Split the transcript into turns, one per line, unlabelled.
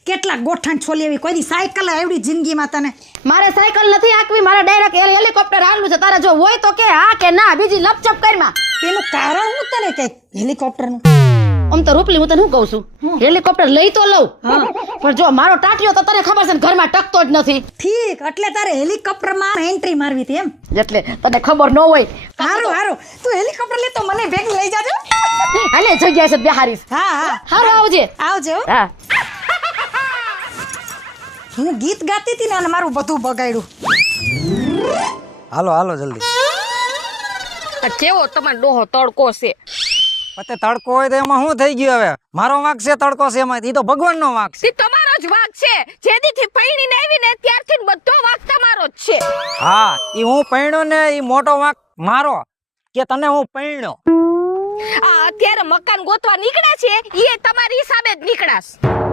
કેટલા ગોઠણ છોલી એવી કોઈ દી સાયકલ આવડી જિંદગીમાં તને?
મારે સાયકલ નથી આંકવી, મારે ડાયરેક્ટ હેલિકોપ્ટર હાલવું છે. તારે જો હોય તો કે હા કે ના, બીજી લપચપ કરમાં.
એનું કારણ હું તને કે હેલિકોપ્ટરનું?
આમ તો રૂપલી હું તને શું કહું છું, હેલિકોપ્ટર લઈ તો લઉં, પણ જો મારો ટાટિયો તો તને ખબર છે ને ઘરમાં ટકતો જ નથી.
ઠીક, એટલે તારે હેલિકોપ્ટરમાં એન્ટ્રી મારવી હતી એમ?
એટલે તને ખબર ન હોય.
હારું હારું, તું હેલિકોપ્ટર લે તો મને ભેગી લઈ જાજો.
હાલે જગ્યા છે બેહારીશ.
હા હા
હારું આવજે.
આવજે હો.
હા
હું ગીત ગાતી હતી ને અને મારું બધું બગાડ્યું.
હાલો હાલો જલ્દી.
આ કેવો તમારો ડોહો તડકો છે.
પતે તડકો હોય તો એમાં શું થઈ ગયું હવે? મારો વાંક છે તડકો છે એમાં? ઈ તો ભગવાનનો વાંક છે.
તે તમારો જ વાંક છે. જેદીથી પૈણીને આવી ને ત્યારથી બધો વાંક તમારો જ છે.
હા, ઈ હું પૈણ્યો ને ઈ મોટો વાંક મારો કે તને હું પૈણ્યો.
આ અત્યારે મકાન ગોતવા નીકળ્યા છે એ તમારી હિસાબે જ નીકળાશ.